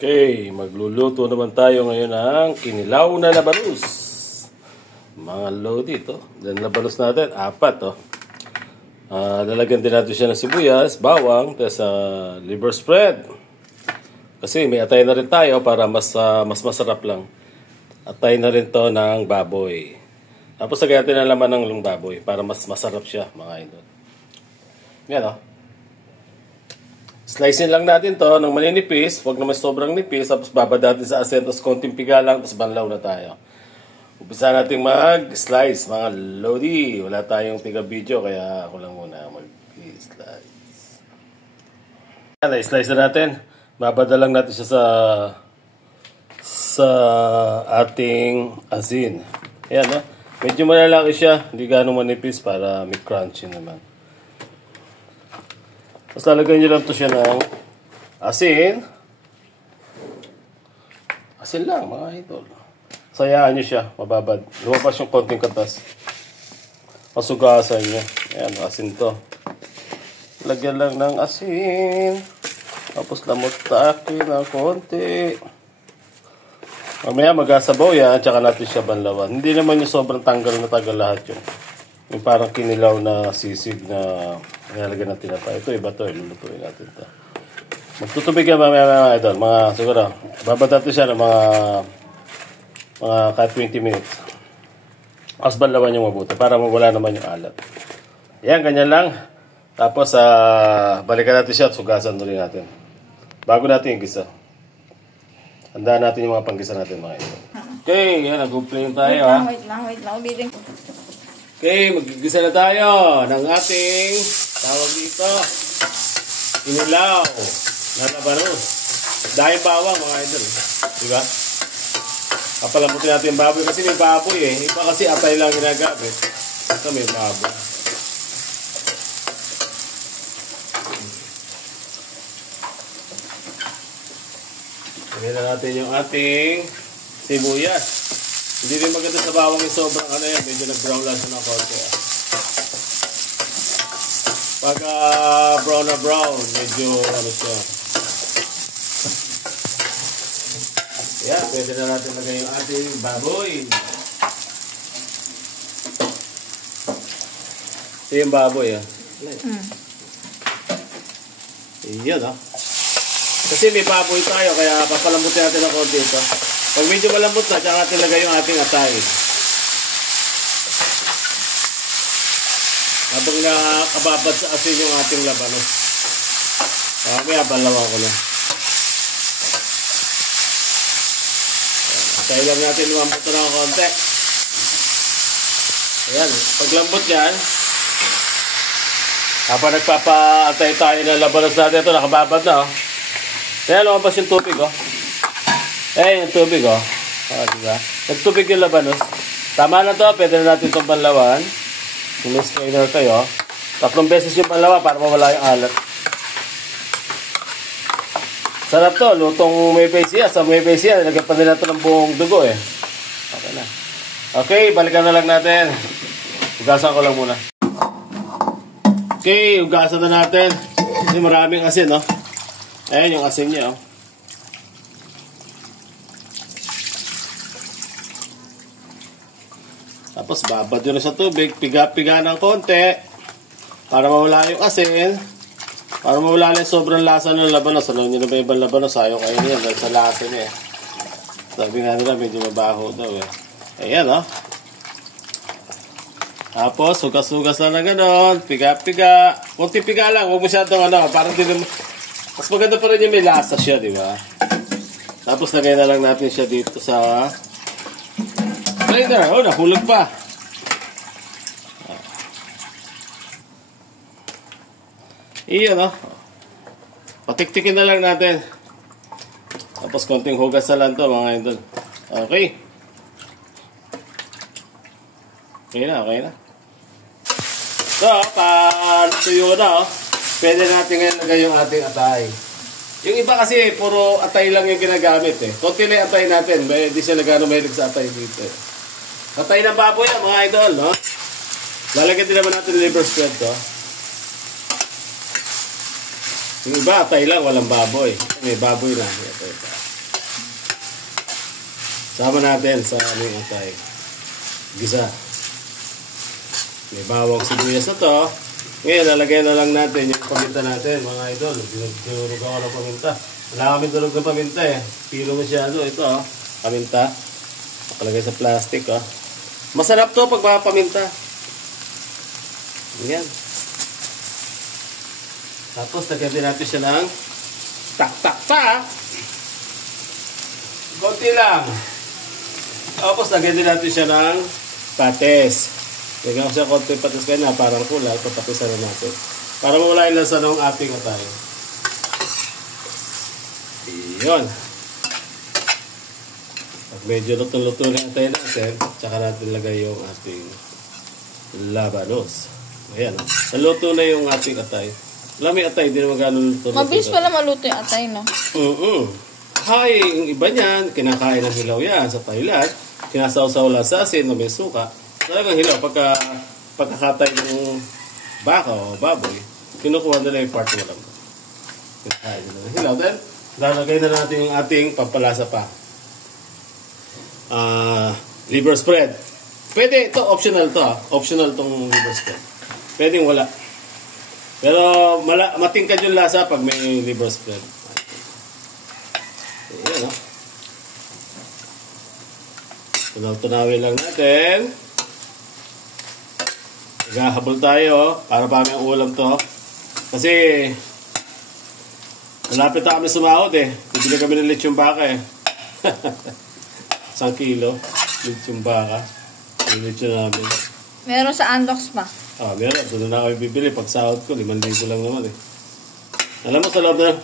Okay, magluluto naman tayo ngayon ng kinilaw na labanos. Mga lodi ito. Then labanos natin, 4 to. Lalagyan din natin siya ng sibuyas, bawang, tapos liver spread. Kasi may atay na rin tayo para mas masarap lang. Atay na rin to ng baboy. Tapos lagyan natin ang laman ng baboy para mas masarap siya, mga idol. Yan o. Slicein lang natin to ng maninipis, huwag naman sobrang nipis, tapos babad natin sa asin, tapos konting piga lang, tapos banlaw na tayo. Umpisa natin mag-slice, mga lodi. Wala tayong tiga-video, kaya ako lang muna mag-slice. Yan, i-slice na natin. Babad lang natin siya sa ating asin. Yan, no? Medyo malalaki siya, hindi gano'ng manipis para may crunchy naman. Tapos lalagyan nyo lang ito siya ng asin. Asin lang, mga idol. Sayaan nyo siya, mababad. Lumabas yung konting katas. Masugasan nyo. Ayan, asin to. Lagyan lang ng asin. Tapos lamot-taki ng konti. Mamaya magasabaw yan, tsaka natin siya banlawan. Hindi naman yung sobrang tanggal na tagal lahat yun. Yung parang kinilaw na sisig na nilalagyan natin na pa. Ito iba to, ilulutuin natin ito. Magtutubig yan mamaya idol. Siguro, babad natin siya ng mga kahit 20 minutes. Tapos banlawan yung mabuti para mawala naman yung alat. Yan, ganyan lang. Tapos, balikan natin siya at sugasan ulit natin. Bago natin yung gisa. Handaan natin yung mga panggisa natin, mga idol. Okay, yan, nag-play tayo. Wait lang. Ulitin ko. Okay, magigisa na tayo ng ating tawag dito kinilaw na labanos. Dahil bawang, mga idol. Diba? Kapalamutin natin yung baboy kasi may baboy eh. Iba kasi atay lang ginagamit. Ito may baboy. Lagyan na natin yung ating sibuyas. Hindi rin maganda sa bawang yung sobrang medyo nag-brown lang siya ng konti. Pag brown na brown, medyo siya. Yan, pwede na natin lagay yung ating baboy. Ito yung baboy Iyan Kasi may baboy tayo, kaya papalambutin natin ng konti ito. Pag medyo malambot na, tsaka natin lagay yung ating atay. Habang nakababad sa asin yung ating labanos. Kaya balawan ko na. Atay lang natin lumambot na ng konti. Ayan, pag lambot yan, habang nagpapa-atay tayo ng labanos natin, ito nakababad na Kaya lumabas yung tubig yung tubig diba? Nagtubig yung labanos. Tama na to, pwede na natin itong banlawan. Yung strainer tayo. 3 beses yung banlawan para mawala yung alat. Sarap to, lutong may paisiya. Sa may paisiya, nilagyan pa nila ito ng buong dugo Okay na. Okay, balikan na lang natin. Hugasan ko lang muna. Okay, hugasan na natin. Kasi maraming asin Ayan yung asin niya Tapos babad yun sa tubig, piga-piga ng konti para mawala yung asin, para mawala yung sobrang lasa ng labanos. Alam nyo na ba yung ibang labanos? Ayaw kayo niya dahil sa lasa niya Sabi nga nila medyo mabaho daw Ayan Tapos hugas-hugas lang na gano'n, piga-piga. Kunti piga lang, huwag masyadong parang din mas maganda pa rin yung may lasa siya, di ba? Tapos lagay na lang natin siya dito sa blender. Nahulog pa. Iyon, patiktikin na lang natin. Tapos konting hugas na lang to, mga idol. Okay. Okay na. So, tuyo na, pwede natin ngayon lagay yung ating atay. Yung iba kasi, puro atay lang yung ginagamit Konti lang atay natin. Hindi sila gano'ng mahilig sa atay dito Atay ng baboy mga idol, Lalagyan din naman natin liver spread Yung iba, atay lang, walang baboy. May baboy lang. Ito. Sama natin sa aming atay. Gisa. May bawang sibuyas na to. Ngayon, lalagyan na lang natin yung paminta natin, mga idol. Dinurog ako ng paminta. Wala kami durog ng paminta eh. Pilo masyado. Ito, paminta. Nakalagay sa plastic, Masarap to pag mga paminta. Yan. Tapos, lagyan din natin siya ng tak-tak-tak. Konti lang. Tapos, lagyan din natin siya ng pates. Lagyan ko siya konti pates kaya na parang kulay. Papatesan na natin. Para mawala yung lasa ng ating atay. Iyon. Pag medyo luto-luto na yung atay natin, tsaka natin lagay yung ating labanos. Ayan. Naluto na yung ating atay. Alam mo yung atay, hindi na magano luto. Mabilis pala maluto yung atay, no? Hay, yung iba niyan, kinakain ng hilaw yan sa Thailand. Kinasaw-saw lang sa asin na may suka. Talagang hilaw, pagkakatay ng baka o baboy, kinukuha nila yung part mo lang. Kinakain nila ng hilaw. Then, lalagay na natin yung ating pampalasa pa. Liver spread. Pwede, ito optional to Optional tong liver spread. Pwedeng wala. Pero matingkad yung lasa pag may liver spread. Ayan, Tunaw-tunawin lang natin. Naghahabol tayo, para pa may ulam to. Kasi, malapit na kami sumahod Bibili kami ng lechong baka 1 kilo. Lechong baka. Yung lechon namin. Meron sa Andox pa. Meron. Doon na kami bibili. Pag sahod ko, 5,000 lang naman Alam mo, sa loob na,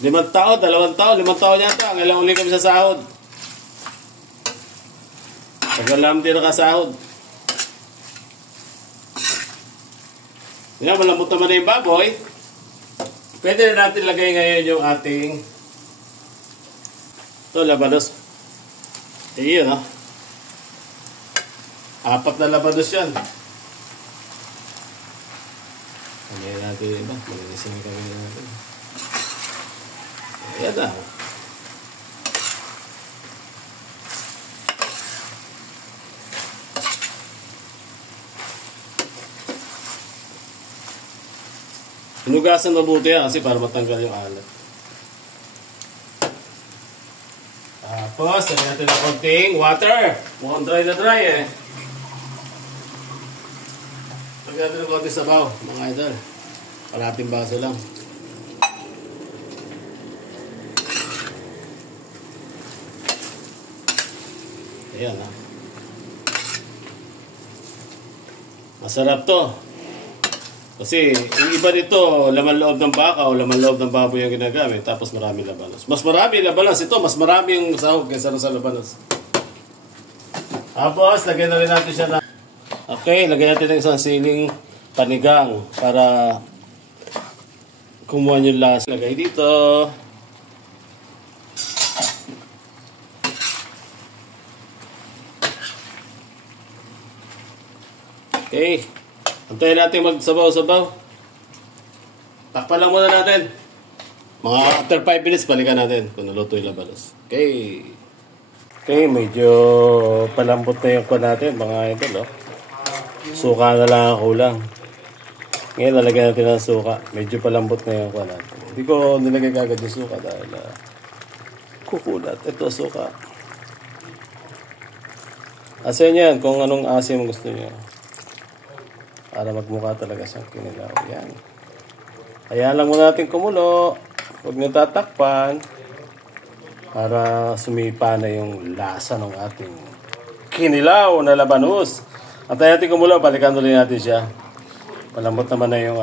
5 taon, 2 taon, 5 taon yata. Ngayon uli kami sa sahod. Pag alam din nakasahod. Yan, malambot naman na yung baboy. Pwede na natin lagay ngayon yung ating labanos. Yun, 4 na labanos yan. Lagyan natin yung iba. Malinisin yung kami natin. Ayan na. Hinugasan mabuti kasi para matanggal yung alat. Tapos, lagyan natin ng konting water. Mukhang dry na dry Lagyan natin ng konting sabaw, mga idol. Kalating baso lang. Ayan Masarap to. Kasi yung iba nito, laman loob ng baka o laman loob ng baboy yung ginagamit, tapos marami labanos. Mas marami labanos. Ito, mas marami yung sahog kaysa sa labanos. Tapos, lagyan na rin natin siya na... Okay, lagyan natin ng isang siling panigang para kumuha yung lasa. Lagay dito. Okay. Antayin natin magsabaw-sabaw. Takpan lang muna natin. Mga after 5 minutes, balikan natin kung naluto yung labanos. Okay. Okay, medyo palambot na yung kuha natin, mga idol. Suka na lang ang kulang. Ngayon, lalagyan natin ng suka. Medyo palambot na yung kuha natin. Hindi ko nilagay kagad yung suka dahil kukulat. Ito, suka. Asin yan kung anong asim gusto niyo. Para magmukha talaga siyang kinilaw. Yan. Ayan lang muna natin kumulo. Huwag nyo tatakpan. Para sumipa na yung lasa ng ating kinilaw na labanos. Antayin natin kumulo. Balikan ulit natin siya. Palambot naman na yung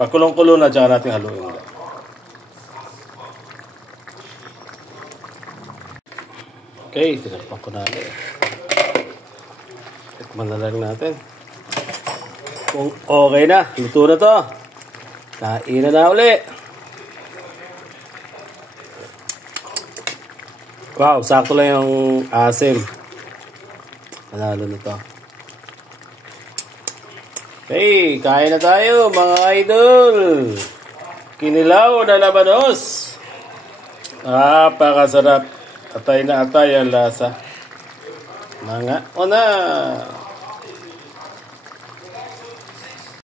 pagkulong-kulo na, tsaka natin haluin ulit. Okay, tinakpan ko natin. Tikman na lang natin. Kung okay na, luto na to. Kain na uli. Wow, sakto lang yung asim. Panalo na to. Okay, kain na tayo mga idol. Kinilaw na labanos. Napakasarap. Atay na atay ang lasa. Mga, o na!